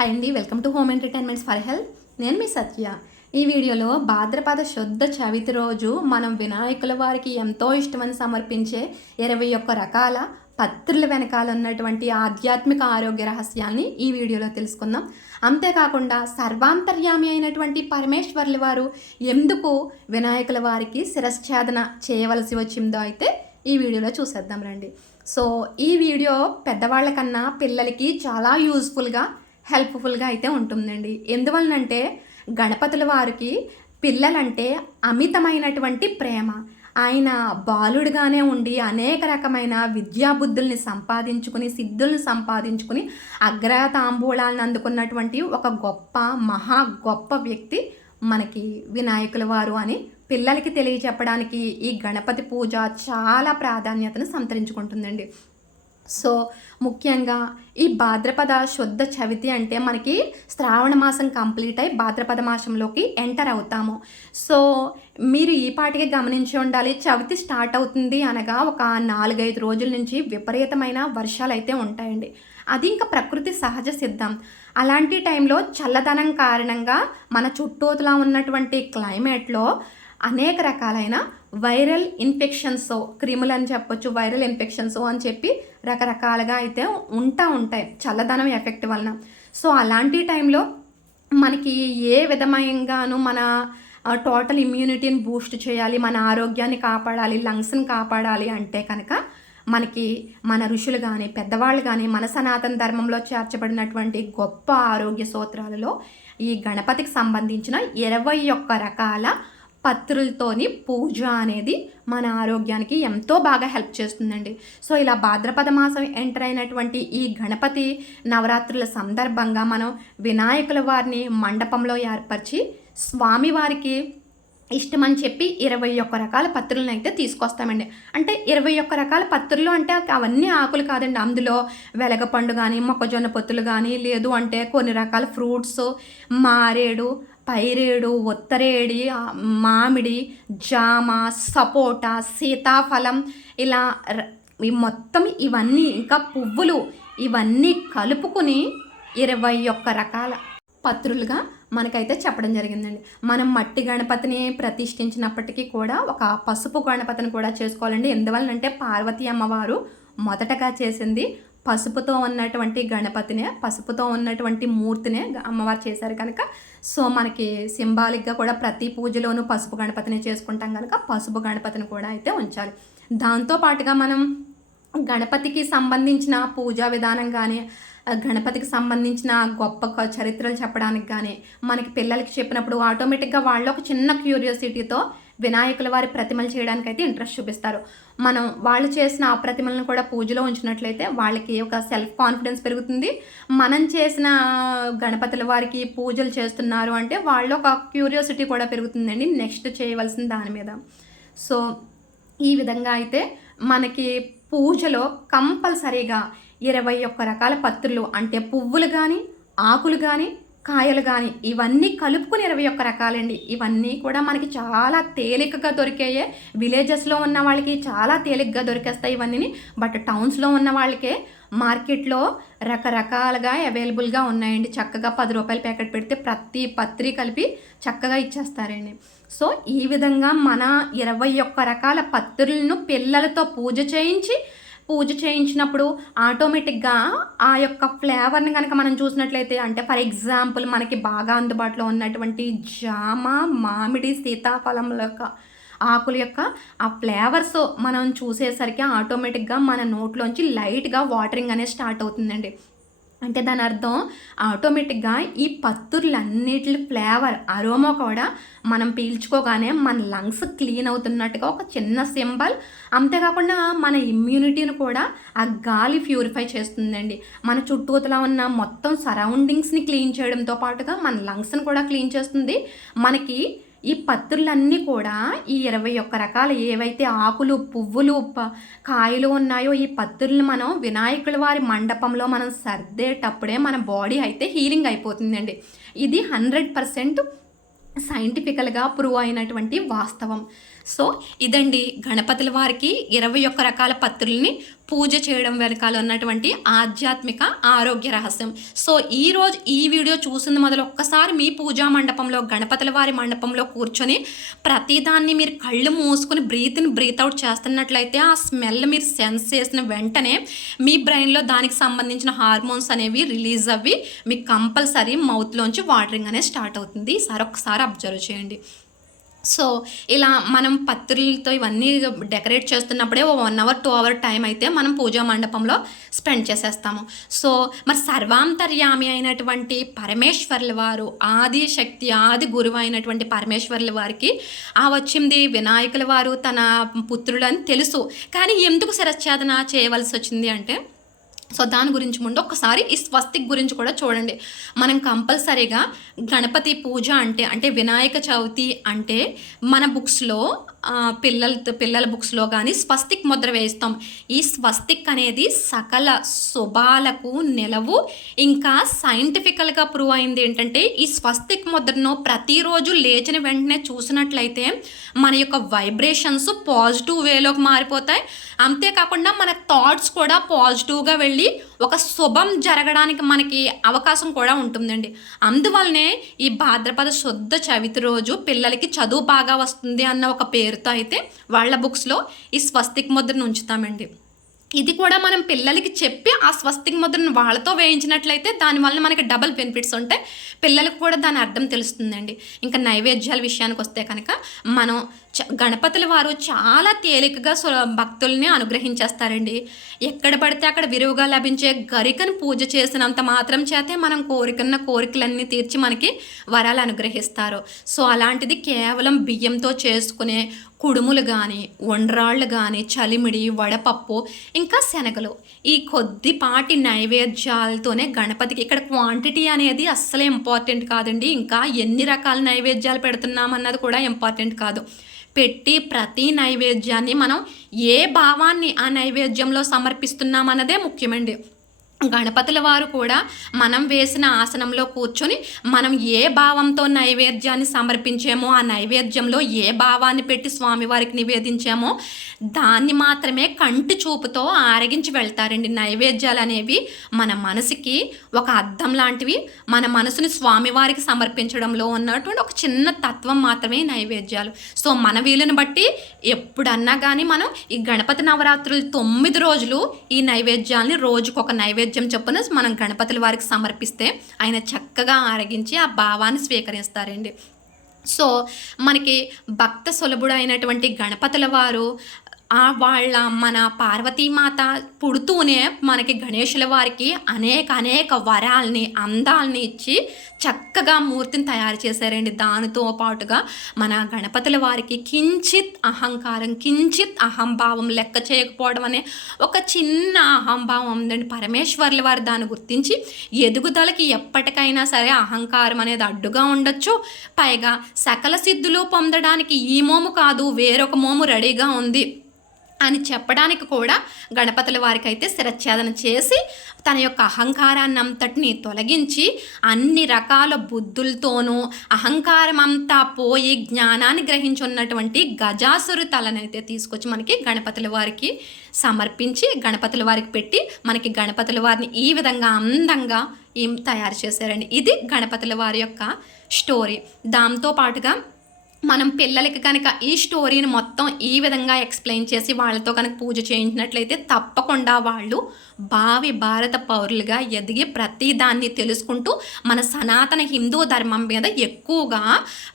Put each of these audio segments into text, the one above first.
Hi అండి welcome to home entertainments for health నేను మీ సత్య. ఈ వీడియోలో భాద్రపద శుద్ధ చవితి రోజు మనం వినాయకుల వారికి ఎంతో ఇష్టమని సమర్పించే ఇరవై ఒక్క రకాల పత్రుల వెనకాల ఉన్నటువంటి ఆధ్యాత్మిక ఆరోగ్య రహస్యాల్ని ఈ వీడియోలో తెలుసుకుందాం. అంతేకాకుండా సర్వాంతర్యామి అయినటువంటి పరమేశ్వర్ల వారు ఎందుకు వినాయకుల వారికి శిరశ్ఛేదన చేయవలసి వచ్చిందో అయితే ఈ వీడియోలో చూసేద్దాం రండి. సో ఈ వీడియో పెద్దవాళ్ళకన్నా పిల్లలకి చాలా యూజ్ఫుల్గా హెల్ప్ఫుల్గా అయితే ఉంటుందండి. ఎందువలనంటే గణపతుల వారికి పిల్లలంటే అమితమైనటువంటి ప్రేమ. ఆయన బాలుడుగానే ఉండి అనేక రకమైన విద్యాబుద్ధుల్ని సంపాదించుకుని సిద్ధుల్ని సంపాదించుకుని అగ్రతాంబూలాలను అందుకున్నటువంటి ఒక గొప్ప మహా గొప్ప వ్యక్తి మనకి వినాయకుల వారు అని పిల్లలకి తెలియచెప్పడానికి ఈ గణపతి పూజ చాలా ప్రాధాన్యతను సంతరించుకుంటుందండి. సో ముఖ్యంగా ఈ భాద్రపద శుద్ధ చవితి అంటే మనకి శ్రావణ మాసం కంప్లీట్ అయి భాద్రపద మాసంలోకి ఎంటర్ అవుతాము. సో మీరు ఈ పాటికి గమనించి ఉండాలి చవితి స్టార్ట్ అవుతుంది అనగా ఒక నాలుగైదు రోజుల నుంచి విపరీతమైన వర్షాలు అయితే ఉంటాయండి. అది ఇంకా ప్రకృతి సహజ సిద్ధం. అలాంటి టైంలో చల్లదనం కారణంగా మన చుట్టూతలా ఉన్నటువంటి క్లైమేట్లో అనేక రకాలైన వైరల్ ఇన్ఫెక్షన్స్ క్రిములు అని చెప్పొచ్చు వైరల్ ఇన్ఫెక్షన్స్ అని చెప్పి రకరకాలుగా అయితే ఉంటా ఉంటాయి చల్లదనం ఎఫెక్ట్ వలన. సో అలాంటి టైంలో మనకి ఏ విధమైనగాను మన టోటల్ ఇమ్యూనిటీని బూస్ట్ చేయాలి మన ఆరోగ్యాన్ని కాపాడాలి లంగ్స్ని కాపాడాలి అంటే కనుక మనకి మన ఋషులు కానీ పెద్దవాళ్ళు కానీ మన సనాతన ధర్మంలో చేర్చబడినటువంటి గొప్ప ఆరోగ్య సూత్రాలలో ఈ గణపతికి సంబంధించిన ఇరవై ఒక్క రకాల పత్రులతోని పూజ అనేది మన ఆరోగ్యానికి ఎంతో బాగా హెల్ప్ చేస్తుందండి. సో ఇలా భాద్రపద మాసం ఎంటర్ అయినటువంటి ఈ గణపతి నవరాత్రుల సందర్భంగా మనం వినాయకుల వారిని మండపంలో ఏర్పరిచి స్వామివారికి ఇష్టమని చెప్పి ఇరవై ఒక్క రకాల పత్రులను అయితే తీసుకొస్తామండి. అంటే ఇరవై ఒక్క రకాల పత్రులు అంటే అవన్నీ ఆకులు కాదండి. అందులో వెలగపండు కానీ మొక్కజొన్న పొత్తులు కానీ లేదు అంటే కొన్ని రకాల ఫ్రూట్స్ మారేడు పైరేడు ఉత్తరేడి మామిడి జామ సపోటా సీతాఫలం ఇలా మొత్తం ఇవన్నీ ఇంకా పువ్వులు ఇవన్నీ కలుపుకుని ఇరవై ఒక్క రకాల పత్రులుగా మనకైతే చెప్పడం జరిగిందండి. మనం మట్టి గణపతిని ప్రతిష్ఠించినప్పటికీ కూడా ఒక పసుపు గణపతిని కూడా చేసుకోవాలండి. ఎందువలనంటే పార్వతీ అమ్మవారు మొదటగా చేసింది పసుపుతో ఉన్నటువంటి గణపతినే పసుపుతో ఉన్నటువంటి మూర్తినే అమ్మవారు చేశారు కనుక. సో మనకి సింబాలిక్గా కూడా ప్రతి పూజలోనూ పసుపు గణపతిని చేసుకుంటాం కనుక పసుపు గణపతిని కూడా అయితే ఉంచాలి. దాంతోపాటుగా మనం గణపతికి సంబంధించిన పూజా విధానం కానీ గణపతికి సంబంధించిన గొప్ప చరిత్రలు చెప్పడానికి కానీ మనకి పిల్లలకి చెప్పినప్పుడు ఆటోమేటిక్గా వాళ్ళు ఒక చిన్న క్యూరియాసిటీతో వినాయకుల వారి ప్రతిమలు చేయడానికి అయితే ఇంట్రెస్ట్ చూపిస్తారు. మనం వాళ్ళు చేసిన ఆ ప్రతిమలను కూడా పూజలో ఉంచినట్లయితే వాళ్ళకి ఒక సెల్ఫ్ కాన్ఫిడెన్స్ పెరుగుతుంది. మనం చేసిన గణపతుల వారికి పూజలు చేస్తున్నారు అంటే వాళ్ళు ఒక క్యూరియాసిటీ కూడా పెరుగుతుందండి నెక్స్ట్ చేయవలసిన దాని మీద. సో ఈ విధంగా అయితే మనకి పూజలో కంపల్సరీగా ఇరవై ఒక్క రకాల పత్రులు అంటే పువ్వులు కానీ ఆకులు కానీ కాయలు కానీ ఇవన్నీ కలుపుకుని ఇరవై ఒక్క రకాలండి. ఇవన్నీ కూడా మనకి చాలా తేలికగా దొరికాయే. విలేజెస్లో ఉన్న వాళ్ళకి చాలా తేలికగా దొరికేస్తాయి ఇవన్నీ బట్ టౌన్స్లో ఉన్న వాళ్ళకే మార్కెట్లో రకరకాలుగా అవైలబుల్గా ఉన్నాయండి. చక్కగా పది రూపాయల ప్యాకెట్ పెడితే ప్రతి పత్రి కలిపి చక్కగా ఇచ్చేస్తారండి. సో ఈ విధంగా మన ఇరవై ఒక్క రకాల పత్రులను పిల్లలతో పూజ చేయించి పూజ చేయించినప్పుడు ఆటోమేటిక్గా ఆ యొక్క ఫ్లేవర్ని కనుక మనం చూసినట్లయితే అంటే ఫర్ ఎగ్జాంపుల్ మనకి బాగా అందుబాటులో ఉన్నటువంటి జామ మామిడి సీతాఫలం యొక్క ఆకుల యొక్క ఆ ఫ్లేవర్స్ మనం చూసేసరికి ఆటోమేటిక్గా మన నోట్లోంచి లైట్గా వాటరింగ్ అనేది స్టార్ట్ అవుతుందండి. అంటే దాని అర్థం ఆటోమేటిక్గా ఈ పత్తుర్లన్నిటి ఫ్లేవర్ అరోమా కూడా మనం పీల్చుకోగానే మన లంగ్స్ క్లీన్ అవుతున్నట్టుగా ఒక చిన్న సింబల్ అంతేకాకుండా మన ఇమ్యూనిటీని కూడా ఆ గాలి ప్యూరిఫై చేస్తుందండి. మన చుట్టూతలా ఉన్న మొత్తం సరౌండింగ్స్ని క్లీన్ చేయడంతో పాటుగా మన లంగ్స్ని కూడా క్లీన్ చేస్తుంది. మనకి ఈ పత్రులన్నీ కూడా ఈ ఇరవై ఒక్క రకాల ఏవైతే ఆకులు పువ్వులు కాయలు ఉన్నాయో ఈ పత్రులను మనం వినాయకుల వారి మండపంలో మనం సర్దేటప్పుడే మన బాడీ అయితే హీలింగ్ అయిపోతుందండి. ఇది హండ్రెడ్ పర్సెంట్ సైంటిఫికల్గా ప్రూవ్ అయినటువంటి వాస్తవం. సో ఇదండి గణపతుల వారికి ఇరవై ఒక్క రకాల పత్రుల్ని పూజ చేయడం వెనకాల ఉన్నటువంటి ఆధ్యాత్మిక ఆరోగ్య రహస్యం. సో ఈరోజు ఈ వీడియో చూసింది మొదలు ఒక్కసారి మీ పూజా మండపంలో గణపతుల వారి మండపంలో కూర్చొని ప్రతిదాన్ని మీరు కళ్ళు మూసుకుని బ్రీతిని బ్రీత్ అవుట్ చేస్తున్నట్లయితే ఆ స్మెల్ మీరు సెన్స్ చేసిన వెంటనే మీ బ్రెయిన్లో దానికి సంబంధించిన హార్మోన్స్ అనేవి రిలీజ్ అవ్వి మీకు కంపల్సరీ మౌత్లోంచి వాటరింగ్ అనేది స్టార్ట్ అవుతుంది. ఈసారి ఒకసారి అబ్జర్వ్ చేయండి. సో ఇలా మనం పత్రులతో ఇవన్నీ డెకరేట్ చేస్తున్నప్పుడే ఓ one hour two hour time అయితే మనం పూజా మండపంలో స్పెండ్ చేసేస్తాము. సో మరి సర్వాంతర్యామి అయినటువంటి పరమేశ్వర్ల వారు ఆది శక్తి ఆది గురువు అయినటువంటి పరమేశ్వర్ల వారికి ఆ వచ్చింది వినాయకుల వారు తన పుత్రుడని తెలుసు. కానీ ఎందుకు శిరచ్ఛేదన చేయవలసి వచ్చింది అంటే సో దాని గురించి ముందు ఒకసారి ఈ స్వస్తిక్ గురించి కూడా చూడండి. మనం కంపల్సరీగా గణపతి పూజ అంటే అంటే వినాయక చవితి అంటే మన బుక్స్లో పిల్లల పిల్లల బుక్స్లో కానీ స్వస్తిక్ ముద్ర వేస్తాం ఈ స్వస్తిక్ అనేది సకల శుభాలకు నిలవు. ఇంకా సైంటిఫికల్గా ప్రూవ్ అయింది ఏంటంటే ఈ స్వస్తిక్ ముద్రను ప్రతిరోజు లేచిన వెంటనే చూసినట్లయితే మన యొక్క వైబ్రేషన్స్ పాజిటివ్ వేలోకి మారిపోతాయి. అంతేకాకుండా మన థాట్స్ కూడా పాజిటివ్గా వెళ్ళి ఒక శుభం జరగడానికి మనకి అవకాశం కూడా ఉంటుందండి. అందువల్లనే ఈ భాద్రపద శుద్ధ చవితి రోజు పిల్లలకి చదువు బాగా వస్తుంది అన్న ఒక పేరుతో అయితే వాళ్ళ బుక్స్లో ఈ స్వస్తిక్ ముద్రను ఉంచుతామండి. ఇది కూడా మనం పిల్లలకి చెప్పి ఆ స్వస్తిక్ ముద్రను వాళ్ళతో వేయించినట్లయితే దానివల్ల మనకి డబల్ బెనిఫిట్స్ ఉంటాయి. పిల్లలకు కూడా దాని అర్థం తెలుస్తుందండి. ఇంకా నైవేద్యాల విషయానికి వస్తే కనుక మనం గణపతుల వారు చాలా తేలికగా భక్తుల్ని అనుగ్రహించేస్తారండి. ఎక్కడ పడితే అక్కడ విరువుగా లభించే గరికను పూజ చేసినంత మాత్రం చేతే మనం కోరికన్న కోరికలన్నీ తీర్చి మనకి వరాలు అనుగ్రహిస్తారు. సో అలాంటిది కేవలం బియ్యంతో చేసుకునే కుడుములు కానీ వండ్రాళ్ళు కానీ చలిమిడి వడపప్పు ఇంకా శనగలు ఈ కొద్దిపాటి నైవేద్యాలతోనే గణపతికి ఇక్కడ క్వాంటిటీ అనేది అస్సలు ఇంపార్టెంట్ కాదండి. ఇంకా ఎన్ని రకాల నైవేద్యాలు పెడుతున్నాం అన్నది కూడా ఇంపార్టెంట్ కాదు. పెట్టి ప్రతి నైవేద్యాన్ని మనం ఏ భావాన్ని ఆ నైవేద్యంలో సమర్పిస్తున్నాం అన్నదే ముఖ్యమండి. గణపతుల వారు కూడా మనం వేసిన ఆసనంలో కూర్చొని మనం ఏ భావంతో నైవేద్యాన్ని సమర్పించామో ఆ నైవేద్యంలో ఏ భావాన్ని పెట్టి స్వామివారికి నివేదించామో దాన్ని మాత్రమే కంటి చూపుతో ఆరగించి వెళ్తారండి. నైవేద్యాలు అనేవి మన మనసుకి ఒక అద్దం లాంటివి మన మనసుని స్వామివారికి సమర్పించడంలో ఉన్నటువంటి ఒక చిన్న తత్వం మాత్రమే నైవేద్యాలు. సో మన వీలుని బట్టి ఎప్పుడన్నా కానీ మనం ఈ గణపతి నవరాత్రులు తొమ్మిది రోజులు ఈ నైవేద్యాలని రోజుకొక నైవేద్యం నైవేద్యం చొప్పున మనం గణపతుల వారికి సమర్పిస్తే ఆయన చక్కగా ఆరగించి ఆ భావాన్ని స్వీకరిస్తారండి. సో మనకి భక్త సులభుడు అయినటువంటి గణపతుల వారు వాళ్ళ మన పార్వతీమాత పుడుతూనే మనకి గణేషుల వారికి అనేక అనేక వరాల్ని అందాలని ఇచ్చి చక్కగా మూర్తిని తయారు చేశారండి. దానితో పాటుగా మన గణపతుల వారికి కించిత్ అహంకారం కించిత్ అహంభావం లెక్క చేయకపోవడం అనే ఒక చిన్న అహంభావం ఉందండి. పరమేశ్వర్ల వారు దాన్ని గుర్తించి ఎదుగుదలకి ఎప్పటికైనా సరే అహంకారం అనేది అడ్డుగా ఉండొచ్చు. పైగా సకల సిద్ధులు పొందడానికి ఈ మోము కాదు వేరొక మోము రెడీగా ఉంది. అని చెప్పడానికి కూడా గణపతుల వారికి అయితే శిరచ్ఛేదన చేసి తన యొక్క అహంకారాన్ని అంతటిని తొలగించి అన్ని రకాల బుద్ధులతోనూ అహంకారం అంతా పోయి జ్ఞానాన్ని గ్రహించున్నటువంటి గజాసురు తలనైతే తీసుకొచ్చి మనకి గణపతుల వారికి సమర్పించి గణపతుల వారికి పెట్టి మనకి గణపతుల వారిని ఈ విధంగా అందంగా ఏం తయారు చేశారండి. ఇది గణపతుల వారి యొక్క స్టోరీ. దాంతో పాటుగా మనం పిల్లలకి కనుక ఈ స్టోరీని మొత్తం ఈ విధంగా ఎక్స్ప్లెయిన్ చేసి వాళ్ళతో కనుక పూజ చేయించినట్లయితే తప్పకుండా వాళ్ళు భావి భారత పౌరులుగా ఎదిగి ప్రతి దాన్ని తెలుసుకుంటూ మన సనాతన హిందూ ధర్మం మీద ఎక్కువగా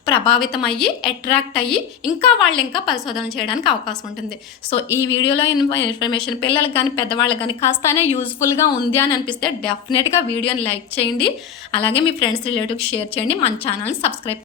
ప్రభావితం అయ్యి అట్రాక్ట్ అయ్యి ఇంకా వాళ్ళు ఇంకా పరిశోధన చేయడానికి అవకాశం ఉంటుంది. సో ఈ వీడియోలో ఇన్ఫర్మేషన్ పిల్లలకు కానీ పెద్దవాళ్ళకి కానీ కాస్తనే యూజ్ఫుల్గా ఉంది అని అనిపిస్తే డెఫినెట్గా వీడియోని లైక్ చేయండి. అలాగే మీ ఫ్రెండ్స్ రిలేటివ్కి షేర్ చేయండి. మన ఛానల్ని సబ్స్క్రైబ్